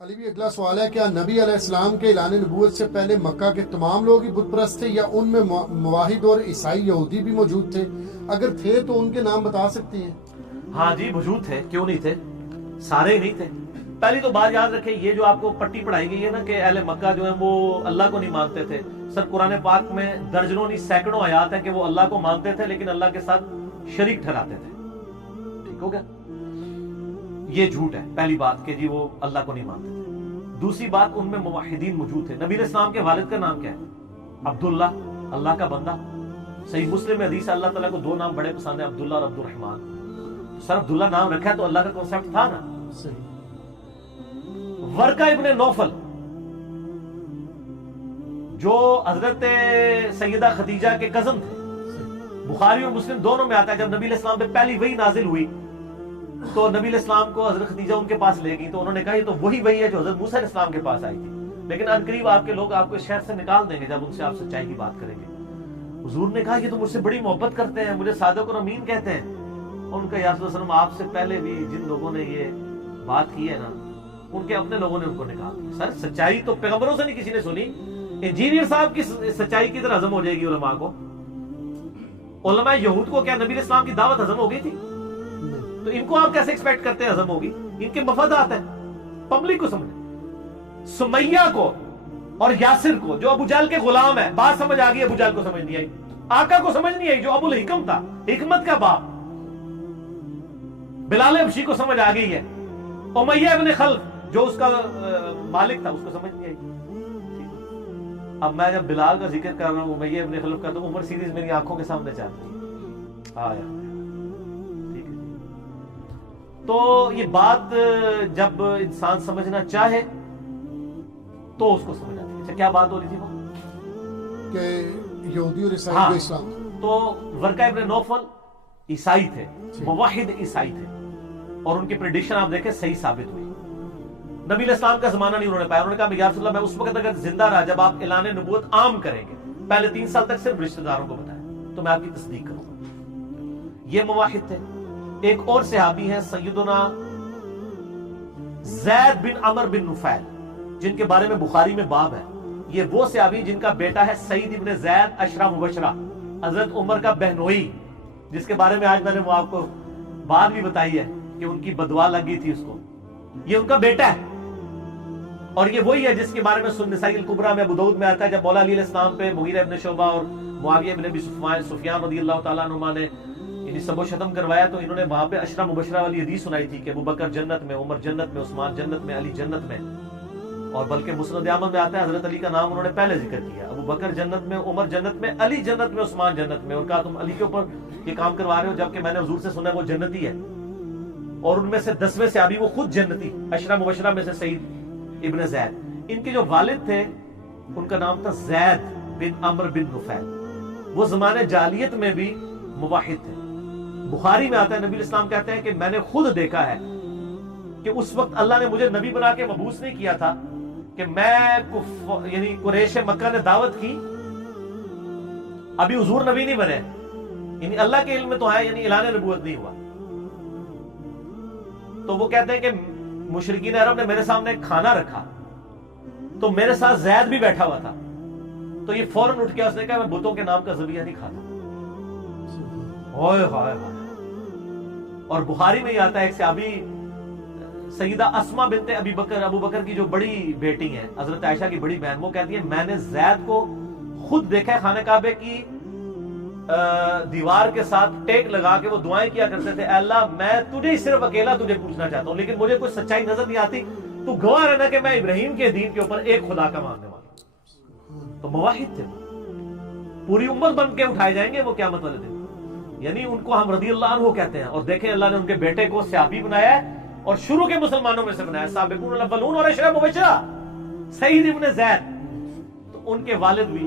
علی بھی اگلا سوال ہے، کیا نبی علیہ السلام کے اعلان نبوت سے پہلے مکہ کے تمام لوگ ہی بت پرست تھے یا ان میں مواحد اور عیسائی یہودی بھی موجود تھے؟ اگر تھے تو ان کے نام بتا سکتی ہیں؟ ہاں جی موجود تھے، کیوں نہیں تھے، سارے ہی نہیں تھے۔ پہلی تو بات یاد رکھیں، یہ جو آپ کو پٹی پڑھائی گئی ہے نا کہ اہل مکہ جو ہیں وہ اللہ کو نہیں مانتے تھے، سر قرآن پاک میں درجنوں نہیں سینکڑوں آیات ہیں کہ وہ اللہ کو مانتے تھے لیکن اللہ کے ساتھ شریک ٹھہراتے تھے۔ ٹھیک ہو گیا؟ یہ جھوٹ ہے پہلی بات کہ جی وہ اللہ کو نہیں مانتے تھے۔ دوسری بات، ان میں موحدین موجود تھے۔ نبی علیہ السلام کے والد کا نام کیا ہے؟ عبداللہ، اللہ کا بندہ۔ صحیح مسلم میں حدیث ہے، اللہ تعالیٰ کو دو نام بڑے پسند ہیں، عبداللہ اور عبد الرحمن۔ سر عبداللہ نام رکھا ہے تو اللہ کا کانسیپٹ تھا نا۔ ورقہ ابن نوفل جو حضرت سیدہ خدیجہ کے کزن تھے، بخاری اور مسلم دونوں میں آتا ہے جب نبی علیہ السلام پہ پہلی وحی نازل ہوئی تو نبی علیہ السلام کو حضرت خدیجہ ان کے پاس لے گئی تو انہوں نے کہا یہ تو وہی وحی ہے جو حضرت موسیٰ علیہ السلام کے پاس آئی تھی، لیکن ان قریب آپ کے لوگ آپ کو اس شہر سے نکال دیں گے جب ان سے آپ سچائی کی بات کریں گے۔ حضور نے کہا یہ تو مجھ سے بڑی محبت کرتے ہیں، مجھے صادق اور امین کہتے ہیں۔ ان کا یا رسول اللہ وسلم آپ سے پہلے بھی جن لوگوں نے یہ بات کی ہے نا ان کے اپنے لوگوں نے ان کو نکال دیا۔ سر سچائی تو پیغمبروں سے نہیں کسی نے سنی، انجینئر صاحب کی سچائی کی طرح ہضم ہو جائے گی علماء کو؟ علماء یہود کو کیا نبی علیہ السلام کی دعوت ہضم ہو گئی تھی؟ تو ان کو آپ کیسے ایکسپیکٹ کرتے ہیں ہضم ہوگی؟ ان کے مفادات ہیں، پبلک کو سمجھیں۔ سمیہ کو اور یاسر کو جو ابو جہل کے غلام ہے، بات سمجھ آ گئی، ابو جہل کو سمجھ نہیں آئی، آقا کو سمجھ نہیں آئی جو ابو الحکم تھا، حکمت کا باپ۔ بلال حبشی کو سمجھ آ گئی ہے، امیہ ابن خلف جو اس کا مالک تھا اس کو سمجھ نہیں آئی۔ اب میں جب بلال کا ذکر کر رہا ہوں، امیہ ابن خلف کا، تو عمر سیریز میری آنکھوں کے سامنے چل رہی ہے۔ آیا ٹھیک ہے۔ تو یہ بات جب انسان سمجھنا چاہے تو اس کو سمجھ آتی ہے۔ اچھا کیا بات ہو رہی تھی وہ؟ کہ یہودی اور عیسائی کو اسلام۔ تو ورقہ ابن نوفل عیسائی تھے، موحد عیسائی تھے، اور ان کی پریڈکشن آپ دیکھیں صحیح ثابت ہوئی۔ نبی علیہ السلام کا زمانہ نہیں انہوں نے پایا، انہوں نے کہا یا رسول اللہ میں اس وقت اگر زندہ رہا جب آپ اعلان نبوت عام کریں گے، پہلے 3 سال تک صرف رشتہ داروں کو بتایا تو میں آپ کی تصدیق کروں گا۔ یہ موحد تھے۔ ایک اور صحابی ہیں سیدنا زید بن عمر بن نفیل، جن کے بارے میں بخاری میں باب ہے۔ یہ وہ صحابی جن کا بیٹا ہے سعید ابن زید عشرہ مبشرہ، حضرت عمر کا بہنوئی، جس کے بارے میں آج میں نے وہ آپ کو بات بھی بتائی ہے کہ ان کی بددعا لگ گئی تھی اس کو۔ یہ ان کا بیٹا ہے، اور یہ وہی ہے جس کے بارے میں سنن نسائی الکبریٰ میں ابو داؤد میں آتا ہے جب مولا علی علیہ السلام پہ مغیرہ ابن شعبہ اور معاویہ ابن ابی سفیان رضی اللہ تعالیٰ عنہما نے یعنی سب و شتم کروایا تو انہوں نے وہاں پہ عشرہ مبشرہ والی حدیث سنائی تھی کہ ابو بکر جنت میں، عمر جنت میں، عثمان جنت میں، علی جنت میں۔ اور بلکہ مسند احمد میں آتا ہے حضرت علی کا نام انہوں نے پہلے ذکر کیا، ابو بکر جنت میں، عمر جنت میں، علی جنت میں، عثمان جنت میں، اور کہا تم علی کے اوپر یہ کام کروا رہے ہو جبکہ میں نے حضور سے سنا ہے وہ جنتی ہے۔ اور ان میں سے 10ویں صحابی وہ خود جنتی، عشرہ مبشرہ میں سے سعید ابن زید۔ ان کے جو والد تھے ان کا نام تھا زید بن عمر بن نفیل، وہ زمانے جاہلیت میں بھی موحد تھے۔ بخاری میں آتا ہے نبی الاسلام کہتے ہیں کہ میں نے خود دیکھا ہے کہ اس وقت اللہ نے مجھے نبی بنا کے مبعوث نہیں کیا تھا کہ میں یعنی قریش مکہ نے دعوت کی، ابھی حضور نبی نہیں بنے، یعنی اللہ کے علم میں تو ہے، یعنی اعلان نبوت نہیں ہوا۔ تو وہ کہتے ہیں کہ مشرکین عرب نے میرے سامنے کھانا رکھا تو میرے ساتھ زید بھی بیٹھا ہوا تھا، تو یہ فوراً اٹھ کے اس نے کہا میں بتوں کے نام کا ذبیحہ نہیں کھاتا۔ اور بخاری میں ہی آتا ہے ایک صحابی سیدہ اسماء بنت ابی بکر، ابو بکر کی جو بڑی بیٹی ہیں، حضرت عائشہ کی بڑی بہن، وہ کہتی ہے میں نے زید کو خود دیکھا ہے خانہ کعبے کی دیوار کے ساتھ ٹیک لگا کے وہ دعائیں کیا کرتے تھے، اے اللہ میں تجھے صرف اکیلا تجھے پوچھنا چاہتا ہوں لیکن مجھے کوئی سچائی نظر نہیں آتی، تو گواہ رہنا کہ میں ابراہیم کے دین کے اوپر ایک خدا کا ماننے والا ہوں۔ تو موحد تھے، پوری امت بن کے اٹھائے جائیں گے وہ قیامت والے دن، یعنی ان کو ہم رضی اللہ عنہ کہتے ہیں۔ اور دیکھیں اللہ نے ان کے بیٹے کو صحابی بنایا ہے اور شروع کے مسلمانوں میں سے بنایا، سابقون الاولون اور عشرہ مبشرہ، سعید ابن زید۔ تو ان کے والد بھی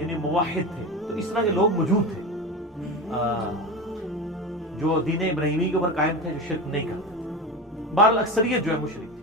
یعنی موحد تھے۔ تو اس طرح کے لوگ موجود تھے جو دین ابراہیمی کے اوپر قائم تھے، جو شرک نہیں کرتے تھے۔ بہرحال اکثریت جو ہے مشرک